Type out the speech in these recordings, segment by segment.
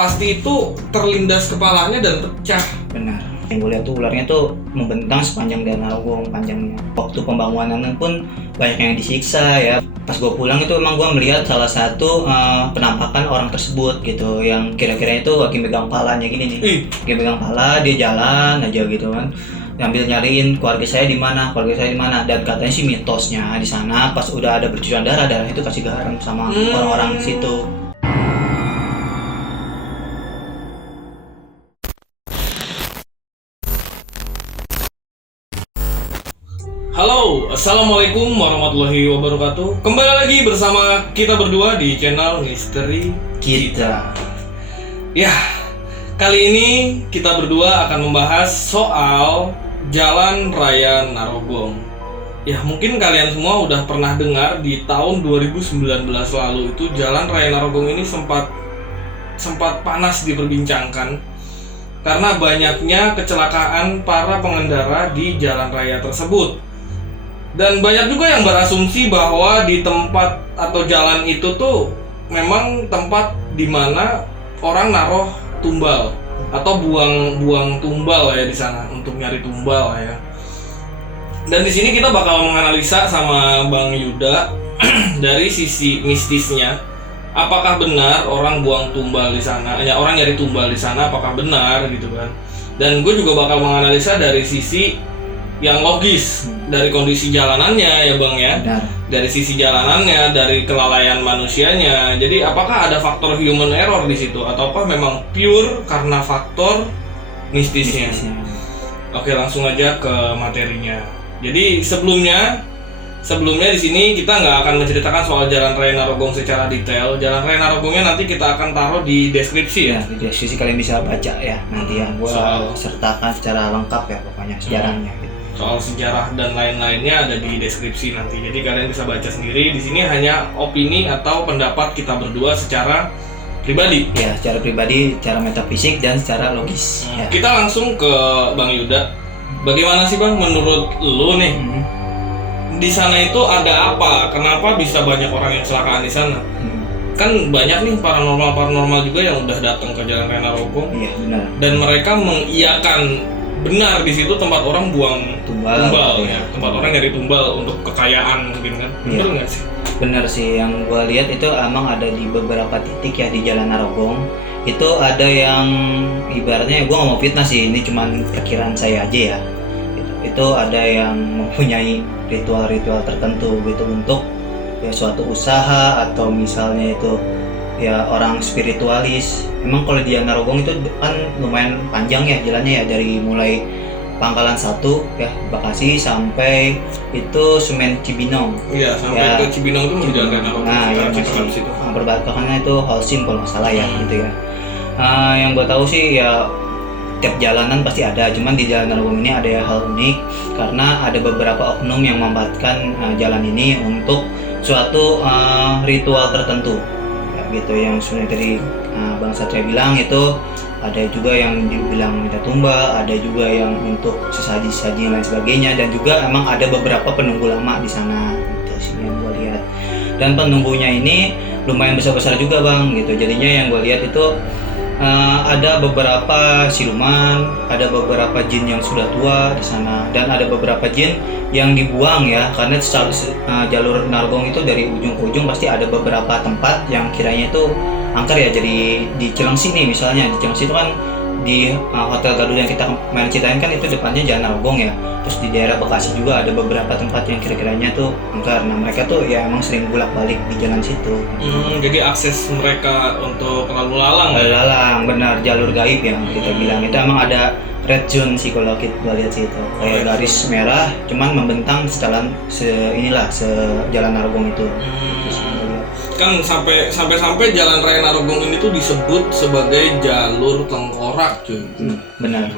pasti itu terlindas kepalanya dan pecah. Benar. Yang gue lihat tuh ularnya tuh membentang sepanjang Jalan Narogong panjangnya. Waktu pembangunan pun banyak yang disiksa ya. Pas gue pulang itu emang gue melihat salah satu penampakan orang tersebut gitu, yang kira-kira itu lagi megang palanya gini nih. Lagi megang pala, dia jalan aja gitu kan. Sambil nyariin keluarga saya di mana, dan katanya sih mitosnya di sana pas udah ada bercucuran darah itu kasih garam sama orang-orang di situ. Halo, assalamualaikum warahmatullahi wabarakatuh. Kembali lagi bersama kita berdua di channel Misteri Kita. Ya, kali ini kita berdua akan membahas soal Jalan Raya Narogong. Ya, mungkin kalian semua udah pernah dengar di tahun 2019 lalu itu Jalan Raya Narogong ini sempat panas diperbincangkan karena banyaknya kecelakaan para pengendara di jalan raya tersebut. Dan banyak juga yang berasumsi bahwa di tempat atau jalan itu tuh memang tempat di mana orang naruh tumbal atau buang tumbal ya di sana untuk nyari tumbal ya. Dan di sini kita bakal menganalisa sama Bang Yuda dari sisi mistisnya, apakah benar orang buang tumbal di sana, ya orang nyari tumbal di sana apakah benar gitu kan. Dan gue juga bakal menganalisa dari sisi yang logis, dari kondisi jalanannya ya Bang ya. Benar. Dari sisi jalanannya, dari kelalaian manusianya. Jadi apakah ada faktor human error di situ ataukah memang pure karena faktor mistisnya? Oke, langsung aja ke materinya. Jadi sebelumnya di sini kita nggak akan menceritakan soal Jalan Raya Narogong secara detail. Jalan Raya Narogongnya nanti kita akan taruh di deskripsi ya. Di deskripsi kalian bisa baca ya nanti ya. Gua sertakan secara lengkap ya pokoknya sejarahnya gitu. Soal sejarah dan lain-lainnya ada di deskripsi nanti. Jadi kalian bisa baca sendiri. Di sini hanya opini atau pendapat kita berdua secara pribadi. Ya, secara pribadi, secara metafisik dan secara logis. Ya. Kita langsung ke Bang Yuda. Bagaimana sih Bang menurut lu nih? Di sana itu ada apa? Kenapa bisa banyak orang yang kecelakaan di sana? Kan banyak nih paranormal juga yang udah datang ke Jalan Raya Narogong. Iya, benar. Dan mereka mengiyakan benar di situ tempat orang buang tumbal ya. Tempat orang nyari tumbal untuk kekayaan mungkin kan. Benar nggak sih? Benar sih, yang gue lihat itu emang ada di beberapa titik ya di Jalan Narogong. Itu ada yang ibaratnya, gue nggak mau fitnah sih, ini cuman perkiraan saya aja ya. Itu ada yang mempunyai ritual-ritual tertentu gitu untuk ya suatu usaha atau misalnya itu ya orang spiritualis. Emang kalau di Jalan Narogong itu kan lumayan panjang ya jalannya ya, dari mulai Pangkalan 1 ya Bekasi sampai itu Semen Cibinong. Iya, sampai ke Cibinong itu masih Jalan Raya Narogong. Nah, ya masih perbatasannya itu Holcim kalau nggak salah ya gitu ya. Yang gue tahu sih ya tiap jalanan pasti ada, cuman di Jalan Narogong ini ada hal unik karena ada beberapa oknum yang memanfaatkan jalan ini untuk suatu ritual tertentu ya, gitu. Yang sebenarnya tadi Bang Satria bilang itu ada juga yang dibilang minta tumbal, ada juga yang untuk sesaji-sesaji dan lain sebagainya, dan juga emang ada beberapa penunggu lama di sana gitu sih yang gue lihat. Dan penunggunya ini lumayan besar-besar juga Bang gitu. Jadinya yang gue lihat itu ada beberapa siluman, ada beberapa jin yang sudah tua di sana, dan ada beberapa jin yang dibuang ya, karena jalur Narogong itu dari ujung ke ujung pasti ada beberapa tempat yang kiranya itu angker ya. Jadi di Cilengsi nih misalnya, di Cilengsi itu kan di Hotel Garuda yang kita kemarin ceritain kan itu depannya Jalan Narogong ya. Terus di daerah Bekasi juga ada beberapa tempat yang kira-kiranya tuh angker. Nah mereka tuh ya emang sering bolak-balik di jalan situ. Jadi akses mereka untuk lalu lalang. Lalu lalang, benar, jalur gaib yang kita bilang itu emang ada red zone sih kalau kita lihat sih itu. Kayak garis merah, cuman membentang sejalan sejalan Narogong itu. Kan sampai Jalan Raya Narogong ini tuh disebut sebagai jalur tengkorak cuy. Benar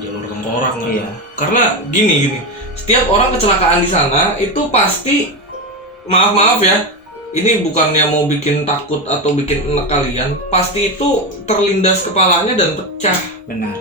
Jalur tengkorak kan. Iya. Karena gini setiap orang kecelakaan di sana itu pasti, maaf ya, ini bukannya mau bikin takut atau bikin enek kalian, pasti itu terlindas kepalanya dan pecah. Benar.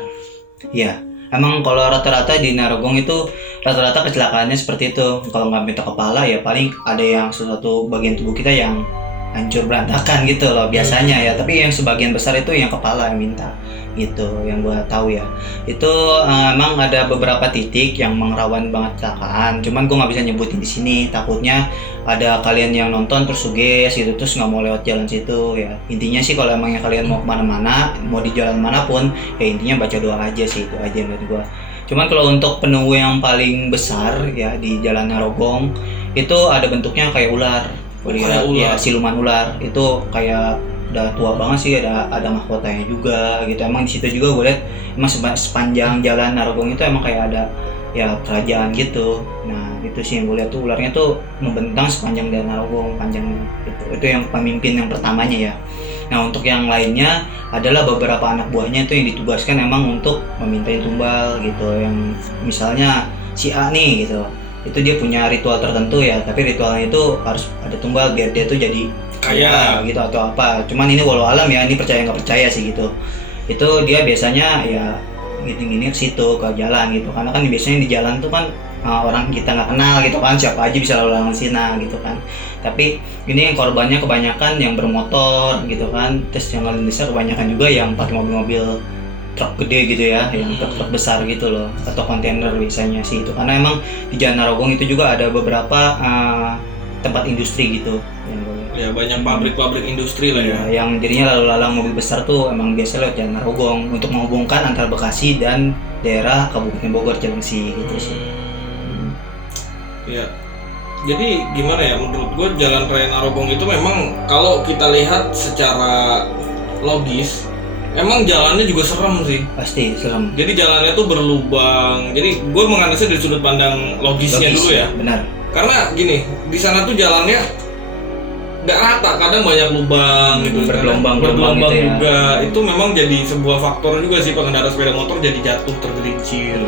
Iya. Emang kalau rata-rata di Narogong itu rata-rata kecelakaannya seperti itu. Kalau nggak minta kepala ya paling ada yang sesuatu bagian tubuh kita yang hancur berantakan gitu loh biasanya ya, tapi yang sebagian besar itu yang kepala yang minta gitu, yang gua tahu ya. Itu emang ada beberapa titik yang rawan banget kecelakaan, cuman gua nggak bisa nyebutin di sini, takutnya ada kalian yang nonton terus suges gitu, terus nggak mau lewat jalan situ ya. Intinya sih kalau emangnya kalian mau kemana-mana, mau di jalan manapun ya, intinya baca doa aja sih, itu aja menurut gua. Cuman kalau untuk penunggu yang paling besar ya di Jalan Narogong itu ada bentuknya kayak ular. Kayak ular. Ya, siluman ular itu kayak udah tua banget sih, ada mahkotanya juga gitu. Emang di situ juga gue lihat emang sepanjang Jalan Narogong itu emang kayak ada ya kerajaan gitu. Nah itu sih yang gue lihat tuh, ularnya tuh membentang sepanjang Jalan Narogong panjangnya gitu. Itu yang pemimpin yang pertamanya ya. Nah untuk yang lainnya adalah beberapa anak buahnya itu yang ditugaskan emang untuk memintain tumbal gitu, yang misalnya si A nih gitu, itu dia punya ritual tertentu ya, tapi ritualnya itu harus ada tumbal biar dia tuh jadi kaya gitu atau apa. Cuman ini walau alam ya, ini percaya nggak percaya sih gitu. Itu dia biasanya ya gini-gini ke situ, ke jalan gitu, karena kan biasanya di jalan tuh kan orang kita nggak kenal gitu kan, siapa aja bisa lalu lalang sini gitu kan. Tapi ini korbannya kebanyakan yang bermotor gitu kan, terus yang lalu lintasnya kebanyakan juga yang pakai mobil-mobil truk gede gitu ya, yang truk besar gitu loh, atau kontainer biasanya sih itu. Karena emang di Jalan Narogong itu juga ada beberapa tempat industri gitu ya, banyak pabrik-pabrik industri lah ya. Yang jadinya lalu lalang mobil besar tuh emang biasa lewat Jalan Narogong untuk menghubungkan antara Bekasi dan daerah Kabupaten Bogor, Cilengsi gitu sih. Ya, jadi gimana ya, menurut gue Jalan Raya Narogong itu memang kalau kita lihat secara logis emang jalannya juga serem sih. Pasti serem. Jadi jalannya tuh berlubang. Jadi gue menganalisnya dari sudut pandang logisnya dulu ya. Benar. Karena gini, di sana tuh jalannya nggak rata, kadang banyak lubang gitu, bergelombang gitu ya. juga. Itu memang jadi sebuah faktor juga sih, pengendara sepeda motor jadi jatuh tergelincir.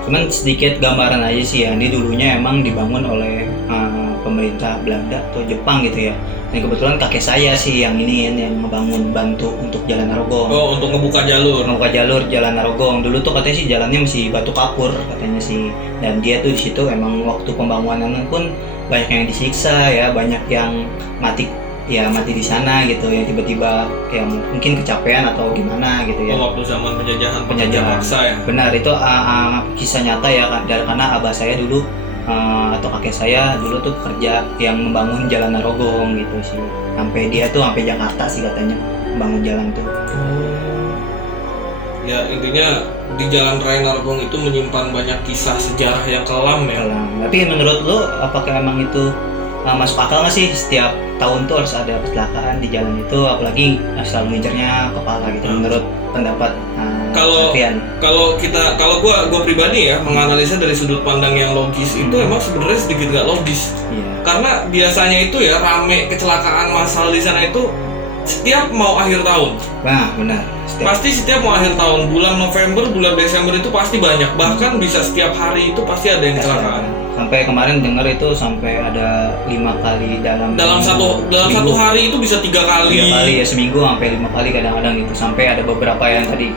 Cuman sedikit gambaran aja sih ya, ini dulunya emang dibangun oleh pemerintah Belanda atau Jepang gitu ya. Dan kebetulan kakek saya sih yang ngebangun, bantu untuk Jalan Narogong. Oh, untuk ngebuka jalur Jalan Narogong. Dulu tuh katanya sih jalannya masih batu kapur katanya sih. Dan dia tuh di situ emang waktu pembangunan pun banyak yang disiksa ya, banyak yang mati di sana gitu ya, tiba-tiba ya mungkin kecapean atau gimana gitu ya. Oh, waktu zaman penjajahan paksa ya. Benar, itu kisah nyata ya, karena abah saya dulu atau kakek saya dulu tuh kerja yang membangun Jalan Narogong gitu sih. Sampai Jakarta sih katanya membangun jalan tuh. Ya intinya di Jalan Raya Narogong itu menyimpan banyak kisah sejarah yang kelam ya. Tapi menurut lo apakah emang itu masuk akal nggak sih setiap tahun tuh harus ada kecelakaan di jalan itu, apalagi selalu ngincernya kepala gitu? Menurut pendapat kalau gue pribadi ya menganalisa dari sudut pandang yang logis itu emang sebenarnya sedikit gak logis. Karena biasanya itu ya rame kecelakaan massal di sana itu setiap mau akhir tahun. Nah, benar. Pasti setiap mau akhir tahun, bulan November, bulan Desember itu pasti banyak. Bahkan bisa setiap hari itu pasti ada yang kecelakaan. Sampai kemarin dengar itu sampai ada 5 kali dalam satu hari itu bisa 3 kali. 3 kali ya, seminggu sampai 5 kali kadang-kadang gitu. Sampai ada beberapa yang tadi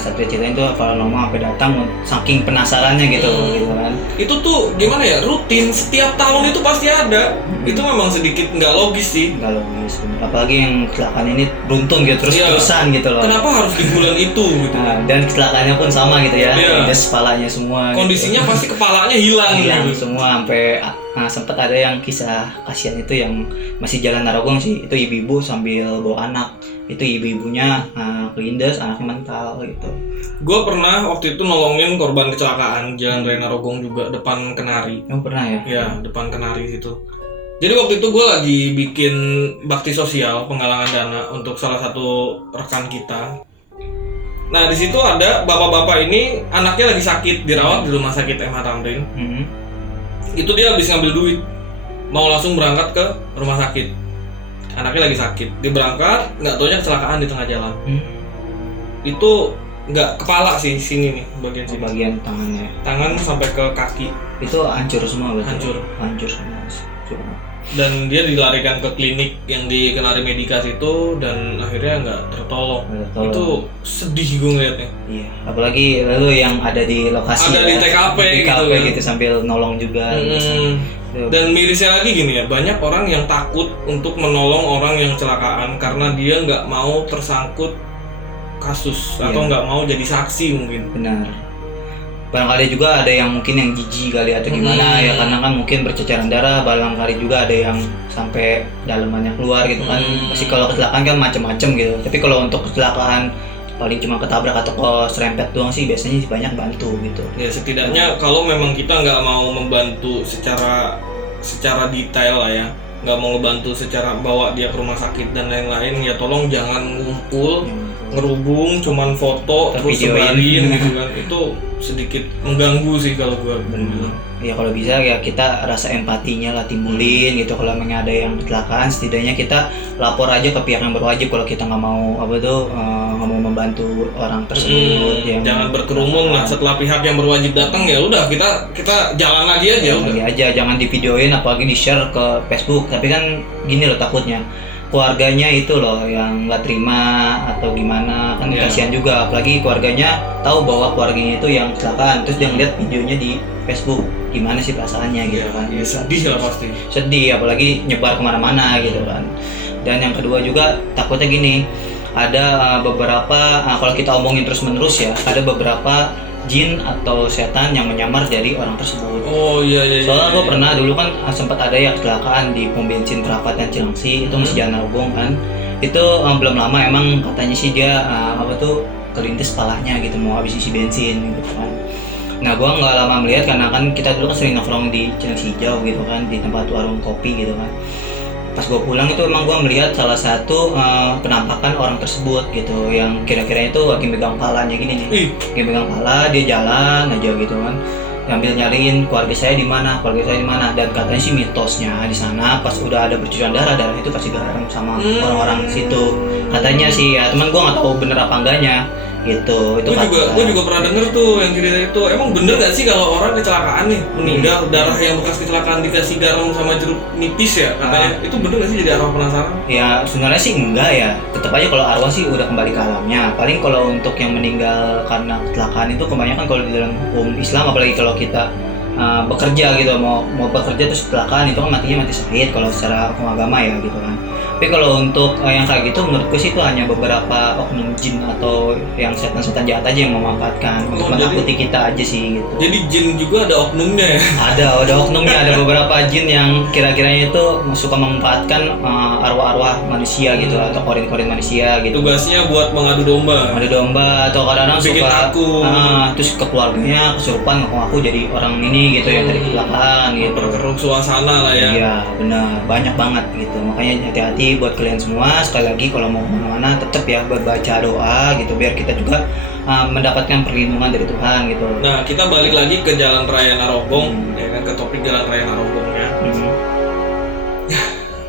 Satria ceritain itu kalau ngomong sampai datang saking penasarannya gitu kan. Itu tuh gimana ya, rutin setiap tahun itu pasti ada. Itu memang sedikit nggak logis sih. Nggak logis. Apalagi yang kecelakaan ini beruntun gitu terus-terusan gitu loh. Kenapa harus di bulan itu gitu? Dan kecelakaannya pun sama gitu ya. Kepalanya semua. Kondisinya gitu. Pasti kepalanya hilang gitu. Semua sampai sempat ada yang kisah kasihan itu yang masih Jalan Narogong sih, itu ibu-ibu sambil bawa anak, itu ibu-ibunya kelindes, anaknya mental gitu. Gue pernah waktu itu nolongin korban kecelakaan Jalan Raya Narogong juga, depan Kenari. Pernah ya? Ya, depan Kenari situ. Jadi waktu itu gue lagi bikin bakti sosial penggalangan dana untuk salah satu rekan kita. Nah di situ ada bapak-bapak ini anaknya lagi sakit, dirawat di rumah sakit MH Tamrin. Itu dia habis ngambil duit, mau langsung berangkat ke rumah sakit. Anaknya lagi sakit, dia berangkat, nggak taunya kecelakaan di tengah jalan. Itu nggak kepala sih, sini nih bagian sini. Bagian tangannya. Tangan sampai ke kaki. Itu hancur semua berarti. Hancur semua. Dan dia dilarikan ke klinik yang di Kenari Medica itu dan akhirnya nggak tertolong. Itu sedih gue ngeliatnya. Iya. Apalagi lalu yang ada di lokasi. Ada di TKP gitu sambil nolong juga. Dan mirisnya lagi gini ya, banyak orang yang takut untuk menolong orang yang kecelakaan karena dia nggak mau tersangkut kasus atau nggak mau jadi saksi mungkin. Benar. Barangkali juga ada yang mungkin yang jijik kali atau gimana ya, karena kan mungkin berceceran darah. Barangkali juga ada yang sampai dalamannya keluar gitu kan. Pasti kalau kecelakaan kan macam-macam gitu. Tapi kalau untuk kecelakaan paling cuma ketabrak atau serempet doang sih biasanya sih banyak bantu gitu. Ya setidaknya kalau memang kita nggak mau membantu secara detail lah ya, nggak mau ngebantu secara bawa dia ke rumah sakit dan lain-lain, ya tolong jangan ngumpul ngerubung cuman foto terus sebarin gitu kan. Itu sedikit mengganggu sih kalau gue bilang. Ya kalau bisa ya kita rasa empatinya lah timbulin gitu. Kalau memang ada yang kecelakaan, setidaknya kita lapor aja ke pihak yang berwajib kalau kita nggak mau nggak mau membantu orang tersebut. Jangan berkerumun lah. Setelah pihak yang berwajib datang ya udah kita jalan lagi aja. Jangan divideoin apalagi di share ke Facebook. Tapi kan gini loh, takutnya keluarganya itu loh yang nggak terima atau gimana kan. Kasihan juga, apalagi keluarganya tahu bahwa keluarganya itu yang kecelakaan, terus dia ngeliat videonya di Facebook, gimana sih perasaannya gitu kan. Sedih lah pasti. Sedih, apalagi nyebar kemana-mana gitu kan. Dan yang kedua juga takutnya gini, ada beberapa kalau kita omongin terus-menerus ya, ada beberapa jin atau setan yang menyamar jadi orang tersebut. Oh iya. Soalnya gue pernah dulu kan sempat ada yang kecelakaan di pom bensin Perapatan Cilengsi, itu masih Jalan Narogong kan. Itu belum lama emang katanya sih dia kelindes palanya gitu, mau habis isi bensin gitu kan. Nah gue nggak lama melihat karena kan kita dulu kan sering nongkrong di Cilengsi Hijau gitu kan, di tempat warung kopi gitu kan. Pas gue pulang itu emang gue melihat salah satu penampakan orang tersebut gitu, yang kira-kira itu lagi megang palanya gini nih, lagi megang pala, dia jalan aja gitu kan, sambil nyariin keluarga saya di mana, dan katanya sih mitosnya di sana pas udah ada bercucuran darah itu kasih garam sama orang-orang situ katanya sih ya, teman gue nggak tahu bener apa enggaknya gitu. Gue juga pernah denger tuh yang cerita itu. Emang bener nggak sih kalau orang kecelakaan nih meninggal, darah yang bekas kecelakaan dikasih garam sama jeruk nipis ya katanya, itu bener nggak sih? Jadi arwah penasaran. Ya sebenarnya sih enggak ya, tetap aja kalau arwah sih udah kembali ke alamnya. Paling kalau untuk yang meninggal karena kecelakaan itu kebanyakan kalau di dalam hukum Islam, apalagi kalau kita bekerja gitu, mau bekerja terus kecelakaan, itu kan matinya mati syahid kalau secara hukum agama ya gitu kan. Tapi kalau untuk yang kayak gitu menurutku sih itu hanya beberapa oknum jin atau yang setan-setan jahat aja yang memanfaatkan untuk menakuti kita aja sih gitu. Jadi jin juga ada oknumnya ya? Ada oknumnya, ada beberapa jin yang kira-kiranya itu suka memanfaatkan arwah-arwah manusia gitu atau korin-korin manusia gitu. Tugasnya buat mengadu domba atau kadang-kadang suka terus ke keluarganya kesurupan ngaku jadi orang ini gitu yang tadi kecelakaan gitu. Berkeruk suasana lah ya. Iya benar, banyak banget gitu. Makanya hati-hati buat kalian semua. Sekali lagi kalau mau kemana-mana tetap ya baca doa gitu, biar kita juga mendapatkan perlindungan dari Tuhan gitu. Nah kita balik lagi ke Jalan Raya Narogong ya kan, ke topik Jalan Raya Narogong ya.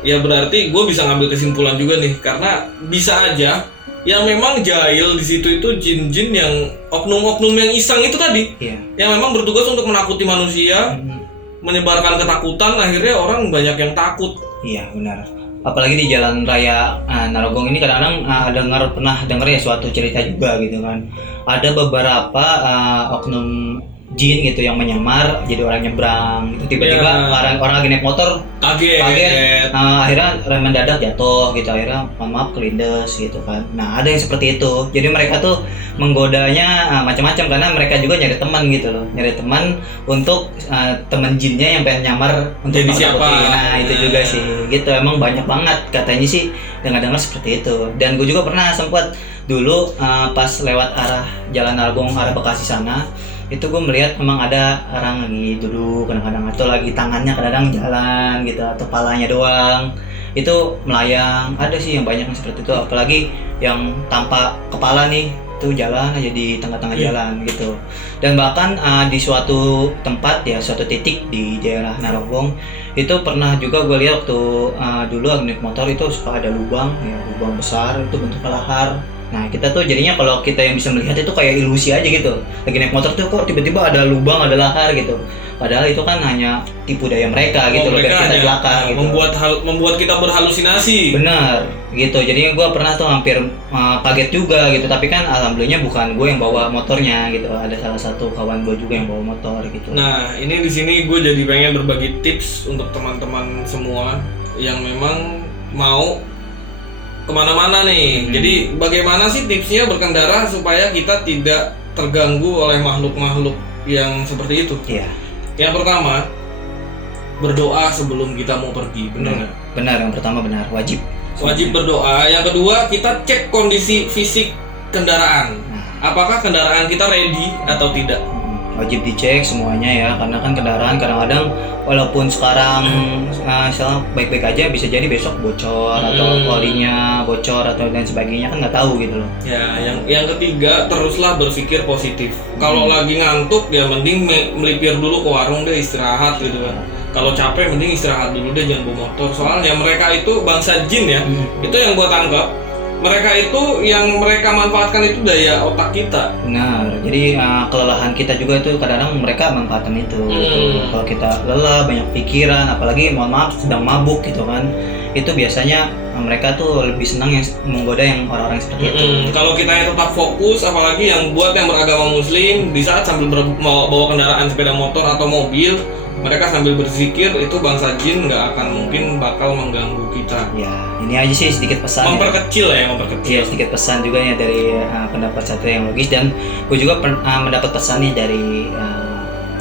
Ya berarti gue bisa ngambil kesimpulan juga nih, karena bisa aja yang memang jahil di situ itu jin-jin yang oknum-oknum yang iseng itu tadi, yang memang bertugas untuk menakuti manusia, menyebarkan ketakutan, akhirnya orang banyak yang takut. Iya benar. Apalagi di Jalan Raya Narogong ini kadang-kadang pernah dengar ya suatu cerita juga gitu kan. Ada beberapa oknum jin gitu yang menyamar jadi orang nyebrang gitu, tiba-tiba orang lagi naik motor kaget, akhirnya rem mendadak jatuh gitu, akhirnya mohon maaf kelindes gitu kan. Nah ada yang seperti itu, jadi mereka tuh menggodanya macam-macam karena mereka juga nyari teman gitu loh, nyari teman untuk teman jinnya yang pengen nyamar untuk jadi siapa. Nah itu juga sih gitu, emang banyak banget katanya sih dengar-dengar seperti itu. Dan gue juga pernah sempat dulu pas lewat arah Jalan Narogong arah Bekasi sana, itu gue melihat memang ada orang lagi duduk kadang-kadang, atau lagi tangannya kadang-kadang jalan gitu, atau palanya doang itu melayang. Ada sih yang banyak seperti itu, apalagi yang tanpa kepala nih itu jalan aja di tengah-tengah jalan gitu. Dan bahkan di suatu tempat ya, suatu titik di daerah Narogong itu pernah juga gue lihat waktu dulu naik motor itu suka ada lubang besar itu bentuknya lahar. Nah kita tuh jadinya kalau kita yang bisa melihat itu kayak ilusi aja gitu, lagi naik motor tuh kok tiba-tiba ada lubang, ada lahar gitu. Padahal itu kan hanya tipu daya mereka gitu loh, biar mereka kita hanya celaka gitu. membuat kita berhalusinasi. Benar gitu. Jadi gue pernah tuh hampir kaget juga gitu. Tapi kan alhamdulillahnya bukan gue yang bawa motornya gitu. Ada salah satu kawan gue juga yang bawa motor gitu. Nah, ini di sini gue jadi pengen berbagi tips untuk teman-teman semua yang memang mau kemana-mana nih. Jadi bagaimana sih tipsnya berkendara supaya kita tidak terganggu oleh makhluk-makhluk yang seperti itu? Iya. Yang pertama, berdoa sebelum kita mau pergi, benar nggak? Benar, yang pertama benar, wajib berdoa. Yang kedua, kita cek kondisi fisik kendaraan. Apakah kendaraan kita ready atau tidak? Wajib dicek semuanya ya, karena kan kendaraan kadang-kadang walaupun sekarang misalnya baik-baik aja, bisa jadi besok bocor atau olinya bocor atau dan sebagainya, kan nggak tahu gitu loh. Ya, yang ketiga, teruslah berpikir positif. Kalau lagi ngantuk ya mending melipir dulu ke warung deh, istirahat gitu kan. Kalau capek mending istirahat dulu deh, jangan bawa motor. Soalnya mereka itu bangsa jin ya. Itu yang gua tangkap. Mereka itu yang mereka manfaatkan itu daya otak kita. Benar. Jadi kelelahan kita juga itu kadang-kadang mereka manfaatkan itu. Gitu. Kalau kita lelah, banyak pikiran, apalagi mohon maaf sedang mabuk gitu kan, itu biasanya mereka tuh lebih senang yang menggoda yang orang-orang seperti itu. Kalau kita yang tetap fokus, apalagi yang buat yang beragama muslim, di saat sambil bawa kendaraan sepeda motor atau mobil, mereka sambil berzikir, itu bangsa jin nggak akan mungkin bakal mengganggu kita. Ya, ini aja sih sedikit pesan. Memperkecil ya, memperkecil. Iya, sedikit pesan juga ya dari pendapat Satria yang logis, dan gue juga mendapat pesan nih dari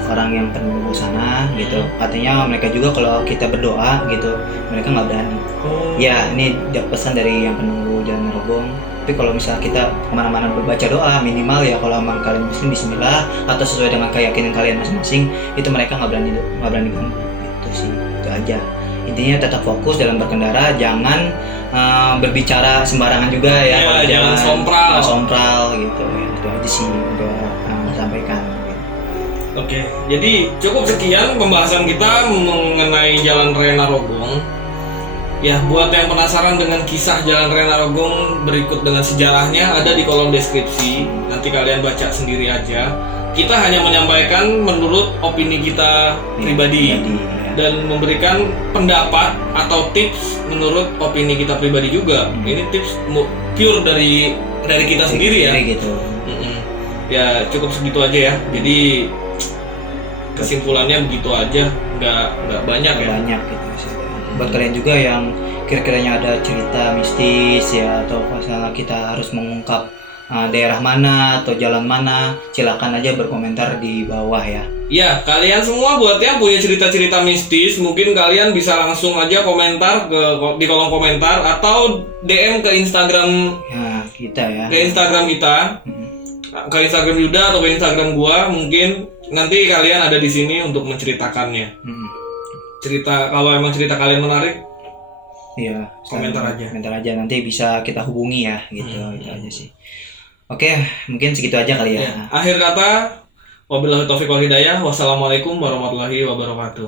orang yang penunggu sana gitu. Katanya mereka juga kalau kita berdoa gitu, mereka nggak berani. Ya, ini pesan dari yang penunggu Jalan Narogong. Tapi kalau misalnya kita kemana-mana berbaca doa, minimal ya kalau emang kalian muslim bismillah atau sesuai dengan keyakinan kalian masing-masing, itu mereka nggak berani ganggu. Itu sih, itu aja. Intinya tetap fokus dalam berkendara, jangan berbicara sembarangan juga ya. Jangan sompral gitu ya. Itu aja sih udah sampaikan. Oke, jadi cukup sekian pembahasan kita mengenai Jalan Raya Narogong. Ya, buat yang penasaran dengan kisah Jalan Raya Narogong berikut dengan sejarahnya, ada di kolom deskripsi. Nanti kalian baca sendiri aja. Kita hanya menyampaikan menurut opini kita pribadi dan memberikan pendapat atau tips menurut opini kita pribadi juga. Ini tips pure dari kita sendiri ya. Gitu. Ya, cukup segitu aja ya. Jadi kesimpulannya begitu aja, nggak banyak ya. Banyak gitu sih. Buat kalian juga yang kira-kiranya ada cerita mistis ya, atau misalnya kita harus mengungkap daerah mana atau jalan mana, silakan aja berkomentar di bawah ya. Ya, kalian semua buat yang punya cerita-cerita mistis, mungkin kalian bisa langsung aja komentar di kolom komentar atau DM ke Instagram kita ya. Ke Instagram kita. Ke Instagram Yuda atau ke Instagram gua, mungkin nanti kalian ada di sini untuk menceritakannya. Kalau emang cerita kalian menarik, iya, komentar aja, nanti bisa kita hubungi ya gitu. Itu aja sih. Oke, mungkin segitu aja kali ya. Akhir kata, wabillahi taufiq wal hidayah. Wassalamualaikum warahmatullahi wabarakatuh.